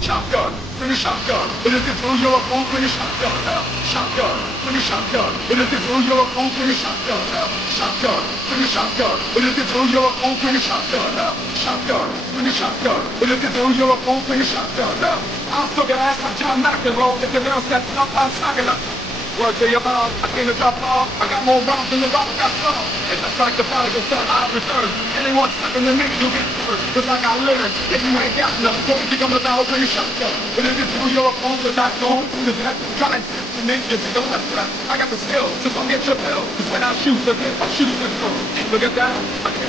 shotgun, bring a shotgun. It is the throw your phone, bring a shotgun. Shotgun, bring a shotgun. It is the throw your phone, bring a shotgun. Shotgun, bring a shotgun. It is the throw your phone, bring a shotgun. Shotgun, bring a shotgun. It is the throw your phone, bring a shotgun. I'm fucking ass like John McEnroe. If the girl steps up, I'm smacking up. Word to your mouth, I came to drop off. I got more rounds than the rock got off. It's just like the prodigal son, I return. Anyone stepping to me, you get first. Cause I got lyrics, if you ain't got nothing, don't think I'm about to bring a shotgun. But if it's through your phone, cause I'm going through the death. Try to make you take a left breath. I got the skill, just don't get your pill. Cause when I shoot the hit, I shoot the kill. Look at that,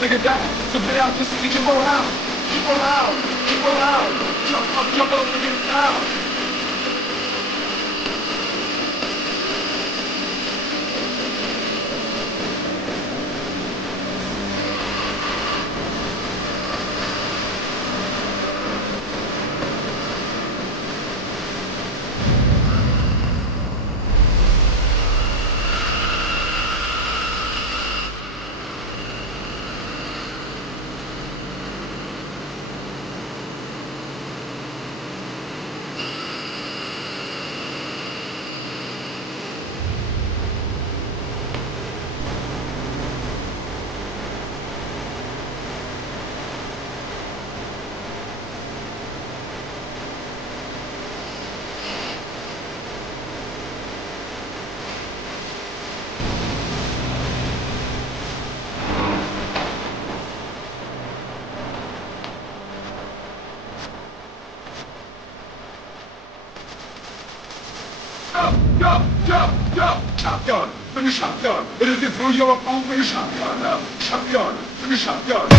look at that. So get out, just keep your out. Keep out, keep out. Jump up and get down. Shotgun, bring a shotgun. It is the throw your phone, bring a shotgun. Shotgun, bring a shotgun.